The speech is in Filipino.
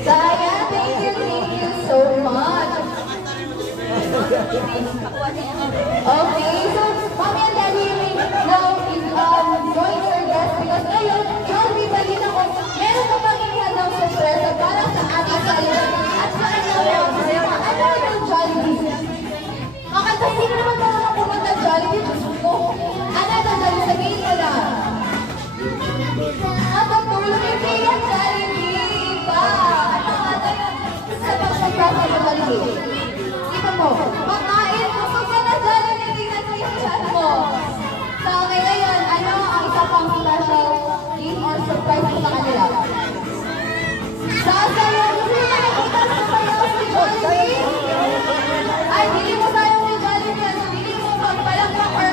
Saya, thank you so much. Okay, so Mommy and Daddy may now join your guest because ngayon, Jollibee, balita ko, meron ka bang ihadang surpresa para sa ating celebrity at sa kanyang mga ano yung Jollibee? Kakanta, sino naman mga pumunta Jollibee? Diyos ko, ano ito dahil sabihin ko lang? Ang pagtulong hindi yan Jollibee ba? Ano nga tayo sa pagsaprasa mo Jollibee? Ito mo, makain mo ka na Jollibee, tingnan mo yung chat mo. So, okay ngayon, ano ang isa pang special gift or surprise mo sa kanila? Sasayaw mo na nakikita sa sayaw si Jollibee? Ay, hindi mo sayaw ni Jollibee, ano, hindi mo magpalakpak or